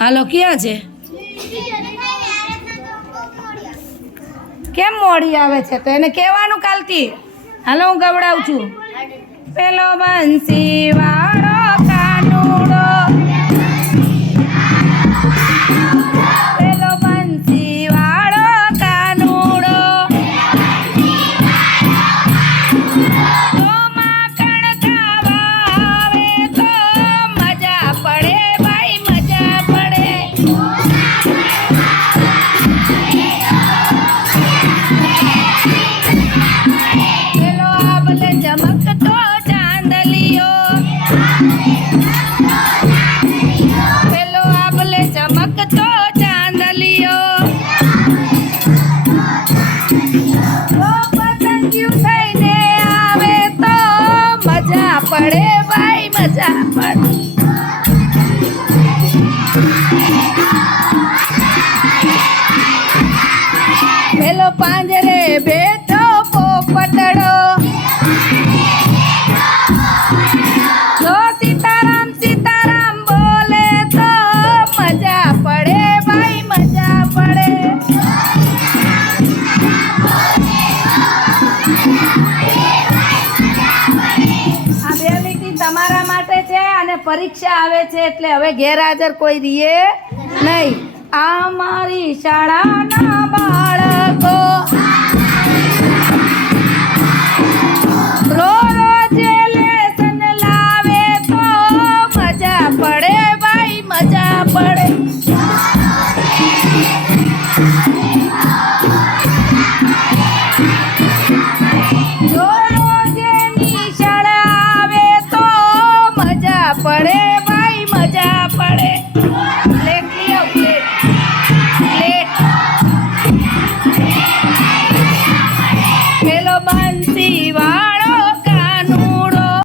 હાલો ક્યાં છે? કેમ મોડી આવે છે? તો એને કહેવાનું કાલથી. હાલો હું ગવડાવું છું. પેલો બંસી વાળો કાનુડો, પેલો બંસી વાળો કાનુડો, તો માખણ ખાવા આવે તો મજા પડે ભાઈ મજા પડે. પેલો આબલે ચમકતો ચાંદલિયો, પેલો આબલે ચમકતો ચાંદલિયો, તો પતંગિયું થઈને આવે તો મજા પડે ભાઈ મજા પડે. પેલો પાંજરે બેઠો પોપટડો, તો સીતારામ સીતારામ બોલે તો મજા પડે ભાઈ મજા પડે. આ બે લીટી તમારા માટે છે અને પરીક્ષા આવે છે એટલે હવે ગેરહાજર કોઈ રીએ નહીં. આ મારી શાળાના બાળકો રોજે લેસન લાવે તો મજા પડે ભાઈ મજા પડે.